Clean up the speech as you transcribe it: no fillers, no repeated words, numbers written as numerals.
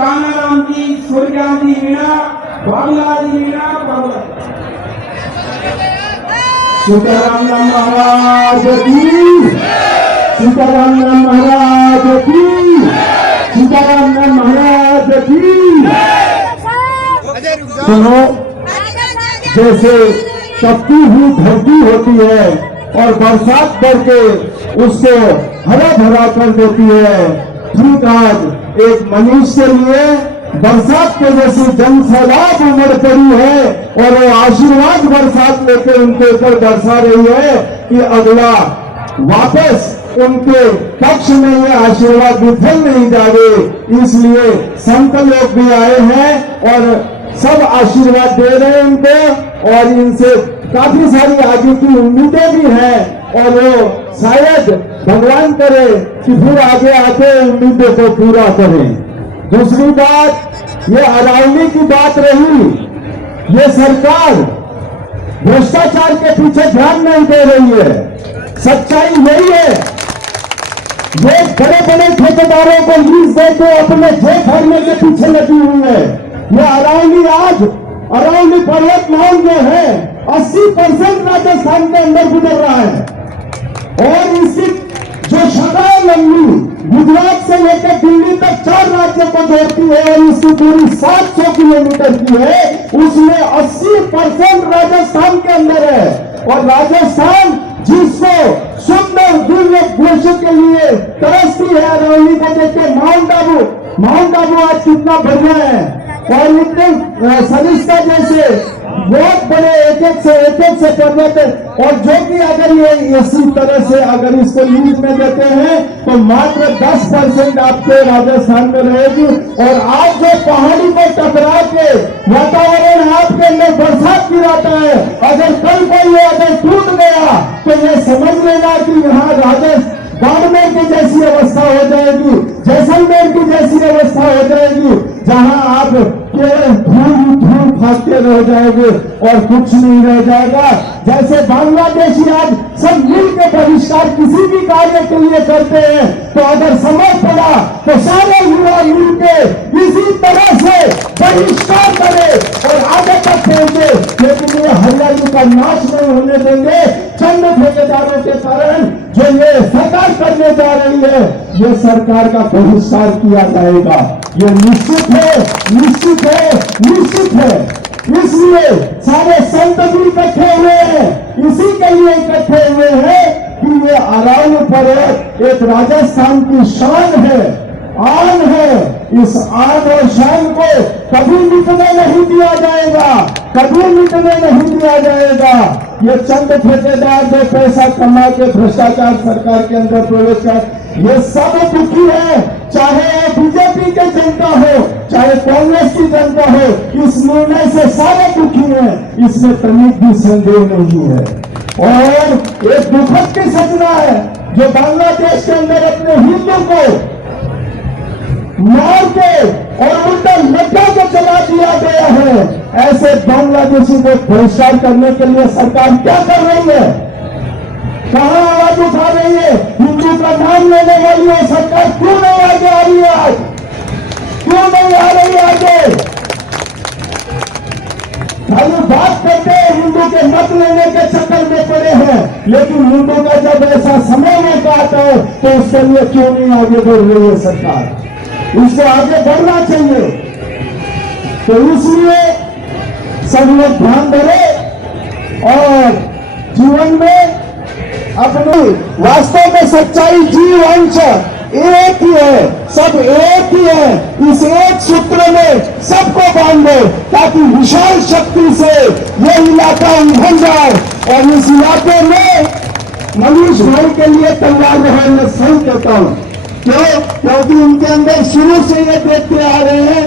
कानाराम जी, सूर्या जी मीणा, बाबला जी मीणा, बाबला सीताराम महाराज की, सीताराम महाराज की, सीताराम महाराज की। सुनो, जैसे तपती हुई धरती होती है और बरसात करके उसको हरा भरा कर देती है, ठीक आज एक मनुष्य के लिए बरसात के जैसी जन सैलाब उमड़ पड़ी है और वो आशीर्वाद बरसात लेके उनके ऊपर बरसा रही है कि अगला वापस उनके पक्ष में ये आशीर्वाद विफल नहीं जावे। इसलिए संत लोग भी आए हैं और सब आशीर्वाद दे रहे हैं उनको और इनसे काफी सारी आगे की उम्मीदें भी हैं और वो शायद भगवान करे कि फिर आगे आके उम्मीदों को पूरा करें। दूसरी बात, ये अरावली की बात रही, ये सरकार भ्रष्टाचार के पीछे ध्यान नहीं दे रही है। सच्चाई यही है, ये बड़े बड़े ठेकेदारों को लीज देके अपने जेब भरने के पीछे लगी हुई है। ये अरावली पर्वत माउंट में है, 80% राजस्थान के अंदर गुजर रहा है और इसकी जो शाखा लंबी गुजरात से लेकर दिल्ली तक 4 राज्यों को जोड़ती है और इसकी दूरी 700 किलोमीटर की है, उसमें 80% राजस्थान के अंदर है। और राजस्थान जिसको सुंदर दिव्य दृश्य के लिए तरसती है, अरावली को देख के माउंट आबू आज कितना बढ़िया है और इतने सरिस्का जैसे बहुत बड़े एक एक से पर्वत और जो कि अगर ये इसी तरह से अगर इसको लीज में देते हैं तो मात्र 10% आपके राजस्थान में रहेगी। और आज जो पहाड़ी को टकरा के वातावरण आपके अंदर बरसात गिराता है, अगर कल कोई ये अगर टूट गया तो ये समझ लेना कि यहाँ राजस्थान बाड़मेर की जैसी अवस्था हो जाएगी, जैसलमेर की जैसी अवस्था हो जाएगी, जहां आप धूल फाकते रह जाएंगे और कुछ नहीं रह जाएगा। जैसे बांग्लादेशी आज सब मिलकर बहिष्कार किसी भी कार्य के लिए करते हैं, तो अगर समय पड़ा तो सारे युवा मिलकर इसी तरह से बहिष्कार करें और आगे तक पहुंचे। लेकिन ये हरियाली का नाश नहीं होने देंगे। चंद ठेकेदारों के कारण जो ये सरकार करने जा रही है, ये सरकार का बहिष्कार किया जाएगा। ये निश्चित है, निश्चित है, निश्चित है। इसलिए सारे संत भी इकट्ठे हुए हैं, इसी के लिए इकट्ठे हुए हैं कि ये अरावली पर्वत एक राजस्थान की शान है, आन है। इस आन और शान को कभी मिटने नहीं दिया जाएगा, कभी मिटने नहीं दिया जाएगा। ये चंद ठेकेदार जो पैसा कमा के भ्रष्टाचार सरकार के अंदर प्रवेश कर, ये सब दुखी है, चाहे बीजेपी के जनता हो चाहे कांग्रेस की जनता हो, इस निर्णय से सारे दुखी हैं, इसमें तनिक भी संदेह नहीं है। और एक दुखद की सपना है जो बांग्लादेश के अंदर अपने हिंदू को मार के और उल्टा लड्डा को चला दिया गया है। ऐसे बांग्लादेशी को बहिष्कार करने के लिए सरकार क्या कर रही है, कहां आवाज उठा रही है? हिंदू का नाम लेने वाली है सरकार क्यों नहीं आगे आ रही है? आज क्यों नहीं आ रही है आगे? खाली बात करते हैं, हिंदू के मत लेने के चक्कर में पड़े हैं, लेकिन हिंदू का जब ऐसा समय में आता है तो उसके लिए क्यों नहीं आगे बढ़ रही है सरकार? उसको आगे बढ़ना चाहिए। तो इसलिए सब लोग ध्यान दें और जीवन में अपनी वास्तव में सच्चाई जीवंश एक ही है, सब एक ही है। इस एक सूत्र में सबको बांधे ताकि विशाल शक्ति से ये इलाका उभर जाए और इस इलाके में मनीष भाई के लिए तैयार रहे। मैं सही कहता हूं क्यों? क्योंकि उनके अंदर शुरू से ये देखते आ रहे हैं